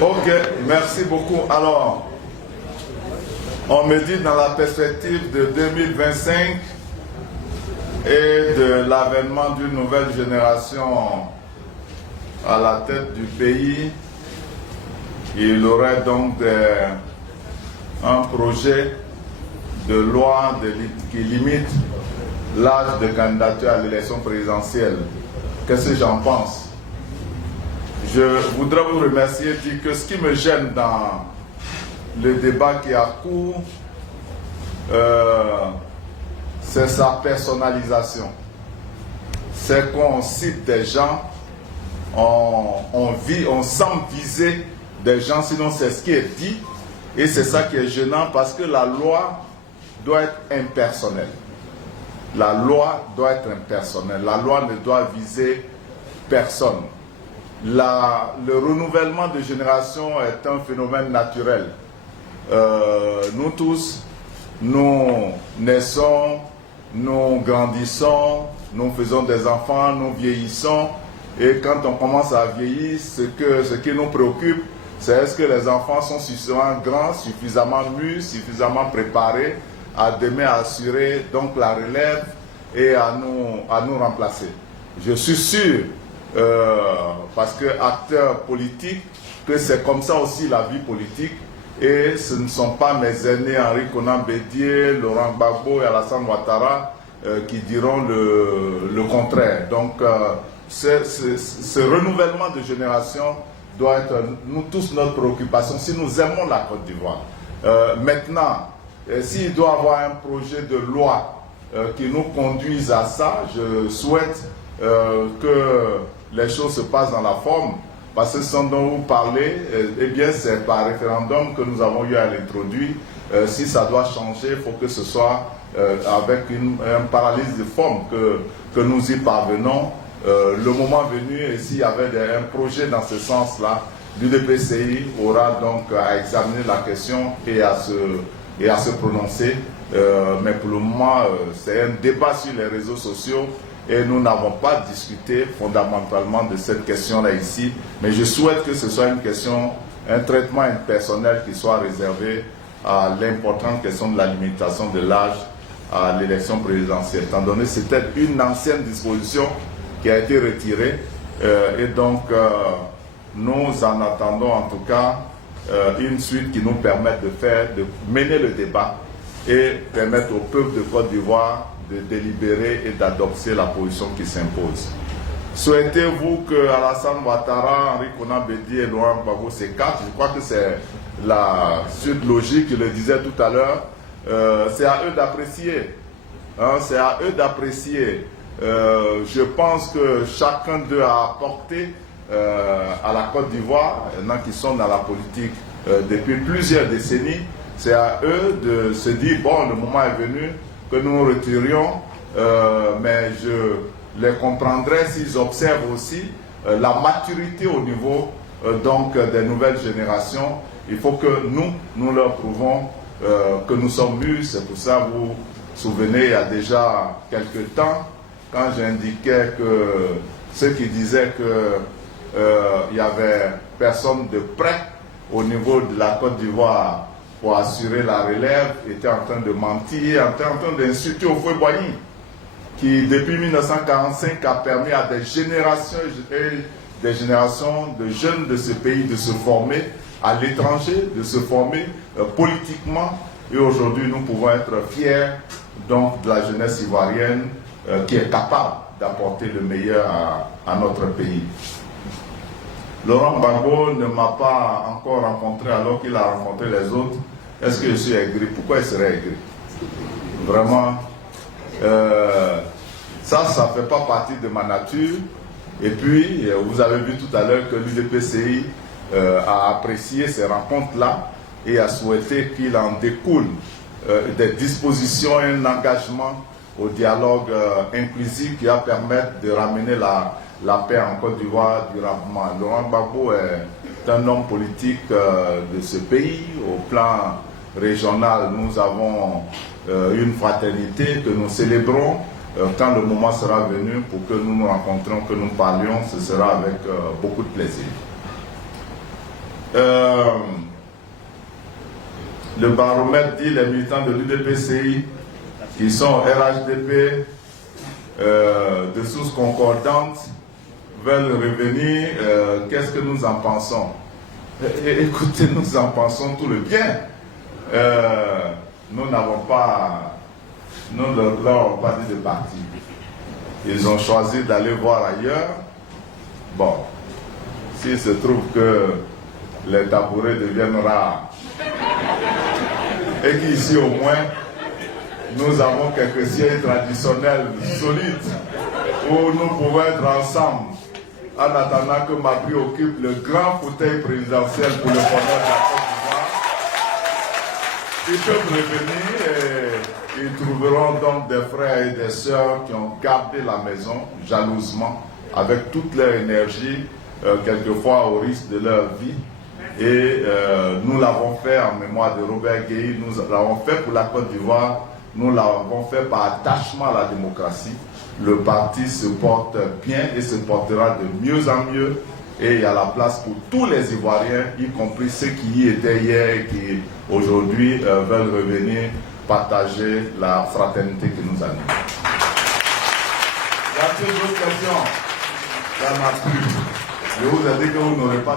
Ok, merci beaucoup. Alors, on me dit dans la perspective de 2025 et de l'avènement d'une nouvelle génération à la tête du pays, il aurait donc un projet de loi qui limite l'âge de candidature à l'élection présidentielle. Qu'est-ce que j'en pense? Je voudrais vous remercier et dire que ce qui me gêne dans le débat qui a cours, c'est sa personnalisation. C'est qu'on cite des gens, on semble viser des gens, sinon c'est ce qui est dit, et c'est ça qui est gênant parce que la loi doit être impersonnelle. La loi doit être impersonnelle. La loi ne doit viser personne. Le renouvellement de génération est un phénomène naturel. Nous tous, nous naissons, nous grandissons, nous faisons des enfants, nous vieillissons. Et quand on commence à vieillir, ce qui nous préoccupe, c'est est-ce que les enfants sont suffisamment grands, suffisamment mûrs, suffisamment préparés à demain assurer donc la relève et à nous remplacer. Je suis sûr, parce que acteur politique, que c'est comme ça aussi la vie politique, et ce ne sont pas mes aînés Henri Konan Bédié, Laurent Gbagbo et Alassane Ouattara qui diront le contraire. Donc ce renouvellement de génération doit être nous tous notre préoccupation si nous aimons la Côte d'Ivoire. Maintenant, s'il doit y avoir un projet de loi qui nous conduise à ça, je souhaite que les choses se passent dans la forme, parce que ce dont vous parlez, eh bien c'est par référendum que nous avons eu à l'introduire. Si ça doit changer, il faut que ce soit avec un paralyse de forme que nous y parvenons. Le moment venu, et s'il y avait un projet dans ce sens-là, l'UDPCI aura donc à examiner la question et à se prononcer. Mais pour le moment, c'est un débat sur les réseaux sociaux et nous n'avons pas discuté fondamentalement de cette question-là ici. Mais je souhaite que ce soit une question, un traitement impersonnel qui soit réservé à l'importante question de la limitation de l'âge à l'élection présidentielle. Étant donné que c'était une ancienne disposition qui a été retirée et donc nous en attendons en tout cas une suite qui nous permette de mener le débat et permettre au peuple de Côte d'Ivoire de délibérer et d'adopter la position qui s'impose. Souhaitez-vous que Alassane Ouattara, Henri Konan Bédié et Laurent Gbagbo s'écartent? Je crois que c'est la suite logique, je le disais tout à l'heure. C'est à eux d'apprécier. Hein, c'est à eux d'apprécier. Je pense que chacun d'eux a apporté à la Côte d'Ivoire, il y en a qui sont dans la politique depuis plusieurs décennies. C'est à eux de se dire, bon, le moment est venu que nous nous retirions, mais je les comprendrai s'ils observent aussi la maturité au niveau donc des nouvelles générations. Il faut que nous leur prouvons que nous sommes mûrs. C'est pour ça, vous vous souvenez, il y a déjà quelques temps, quand j'indiquais que ceux qui disaient qu'il y avait personne de près au niveau de la Côte d'Ivoire pour assurer la relève, était en train de mentir, en train d'insulter Houphouët-Boigny, qui depuis 1945 a permis à des générations et des générations de jeunes de ce pays de se former à l'étranger, de se former politiquement. Et aujourd'hui, nous pouvons être fiers donc de la jeunesse ivoirienne qui est capable d'apporter le meilleur à notre pays. Laurent Gbagbo ne m'a pas encore rencontré alors qu'il a rencontré les autres. Est-ce que je suis aigri? Pourquoi il serait aigri? Vraiment, ça ne fait pas partie de ma nature. Et puis, vous avez vu tout à l'heure que l'UDPCI a apprécié ces rencontres-là et a souhaité qu'il en découle des dispositions et un engagement au dialogue inclusif qui va permettre de ramener la paix en Côte d'Ivoire durablement. Laurent Gbagbo est un homme politique de ce pays. Au plan régional, nous avons une fraternité que nous célébrons. Quand le moment sera venu pour que nous nous rencontrions, que nous parlions, ce sera avec beaucoup de plaisir. Le baromètre dit les militants de l'UDPCI qui sont au RHDP de sources concordantes veulent revenir. Qu'est-ce que nous en pensons? Écoutez, nous en pensons tout le bien. Nous n'avons pas, nous ne leur avons pas dit de partir. Ils ont choisi d'aller voir ailleurs. Bon, s'il se trouve que les tabourets deviennent rares et qu'ici au moins nous avons quelques sièges traditionnels solides où nous pouvons être ensemble en attendant que Mabri occupe le grand fauteuil présidentiel pour le bonheur de la Côte d'Ivoire. Ils peuvent revenir et ils trouveront donc des frères et des sœurs qui ont gardé la maison jalousement avec toute leur énergie, quelquefois au risque de leur vie. Et nous l'avons fait en mémoire de Robert Guéhi, nous l'avons fait pour la Côte d'Ivoire, nous l'avons fait par attachement à la démocratie. Le parti se porte bien et se portera de mieux en mieux. Et il y a la place pour tous les Ivoiriens, y compris ceux qui y étaient hier et qui aujourd'hui veulent revenir partager la fraternité que nous anime. Y a-t-il d'autres questions? Il y en a plus. Je vous ai dit que vous n'aurez pas...